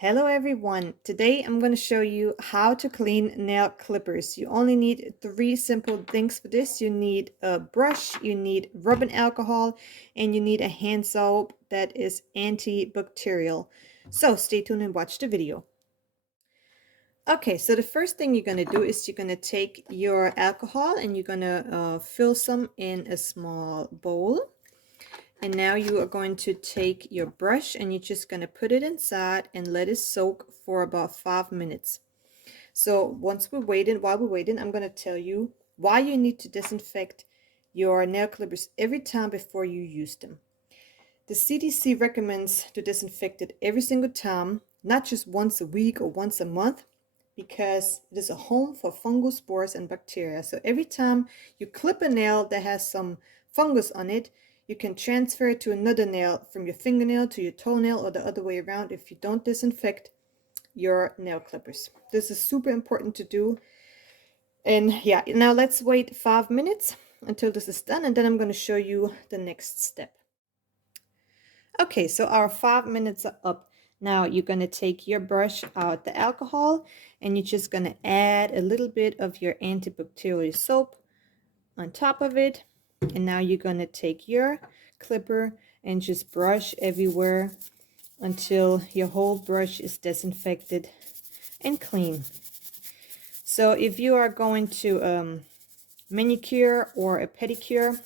Hello everyone. Today I'm going to show you how to clean nail clippers. You only need three simple things for this. You need a brush, you need rubbing alcohol, and you need a hand soap that is antibacterial. So stay tuned and watch the video. Okay, so the first thing you're going to do is you're going to take your alcohol and you're going to fill some in a small bowl. And now you are going to take your brush and you're just going to put it inside and let it soak for about 5 minutes. So while we're waiting, I'm going to tell you why you need to disinfect your nail clippers every time before you use them. The CDC recommends to disinfect it every single time, not just once a week or once a month, because it is a home for fungal spores and bacteria. So every time you clip a nail that has some fungus on it, you can transfer it to another nail from your fingernail to your toenail or the other way around if you don't disinfect your nail clippers. This is super important to do. And yeah, now let's wait 5 minutes until this is done, and then I'm going to show you the next step. Okay, so our 5 minutes are up. Now you're going to take your brush out the alcohol and you're just going to add a little bit of your antibacterial soap on top of it. And now you're going to take your clipper and just brush everywhere until your whole brush is disinfected and clean. So if you are going to manicure or a pedicure,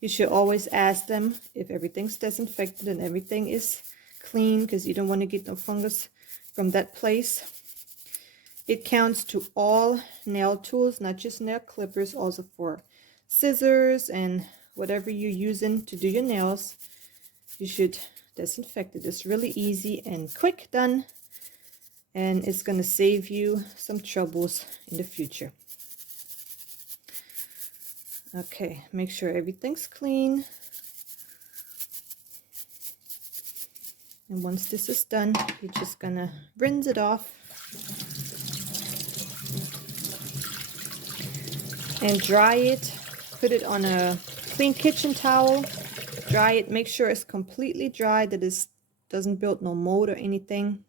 you should always ask them if everything's disinfected and everything is clean, because you don't want to get no fungus from that place. It counts to all nail tools, not just nail clippers, also for scissors and whatever you're using to do your nails. You should disinfect it. It's really easy and quick done, and it's going to save you some troubles in the future. Okay, make sure everything's clean. And once this is done, you're just gonna rinse it off and dry it. Put it on a clean kitchen towel. Dry it. Make sure it's completely dry, that it doesn't build no mold or anything.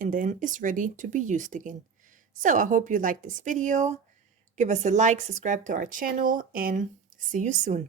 And then it's ready to be used again. So I hope you liked this video. Give us a like, subscribe to our channel, and see you soon.